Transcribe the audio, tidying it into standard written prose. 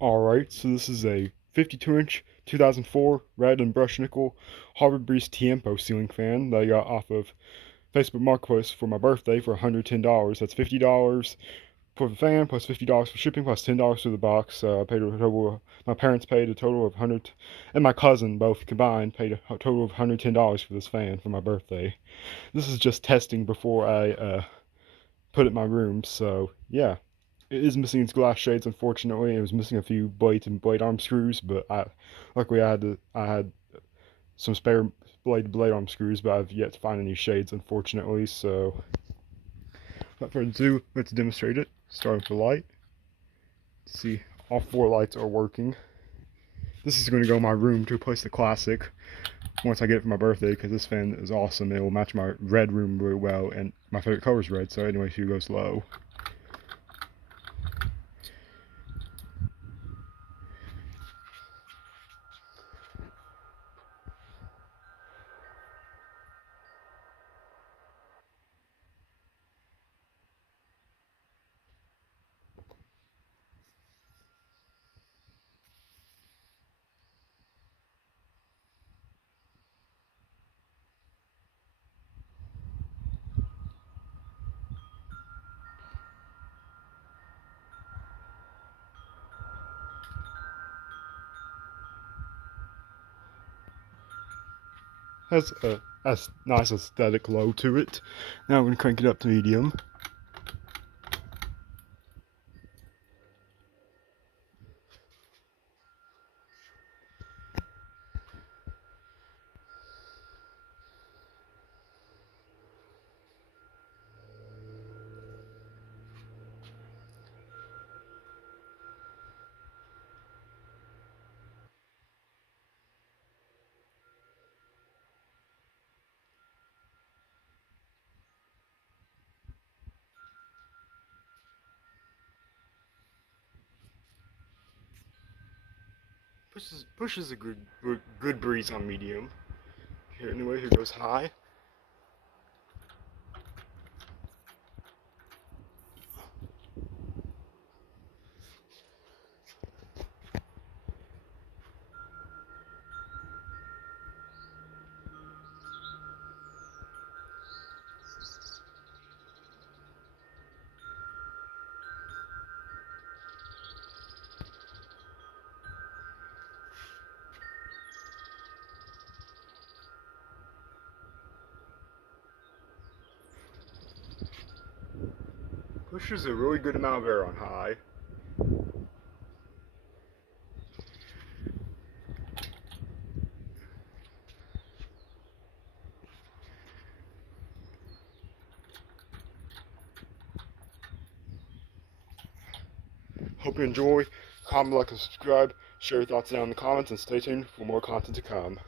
Alright, so this is a 52-inch 2004 red and brushed nickel Harvard Breeze Tiempo ceiling fan that I got off of Facebook Marketplace for my birthday for $110. That's $50 for the fan plus $50 for shipping plus $10 for the box. I paid a total. My parents paid a total of 100, and my cousin both combined paid a total of $110 for this fan for my birthday. This is just testing before I put it in my room. So yeah. It is missing its glass shades, unfortunately. It was missing a few blades and blade arm screws, but luckily I had some spare blade arm screws, but I've yet to find any shades, unfortunately. So, without further ado, let's demonstrate it. Starting with the light. See, all four lights are working. This is going to go in my room to replace the classic once I get it for my birthday, because this fan is awesome. It will match my red room really well, and my favorite color is red. So anyway, here goes low. Has a nice aesthetic low to it. Now I'm going to crank it up to medium. Pushes a good breeze on medium. Here anyway, here goes high. Pushes a really good amount of air on high. Hope you enjoy. Comment, like, and subscribe. Share your thoughts down in the comments, and stay tuned for more content to come.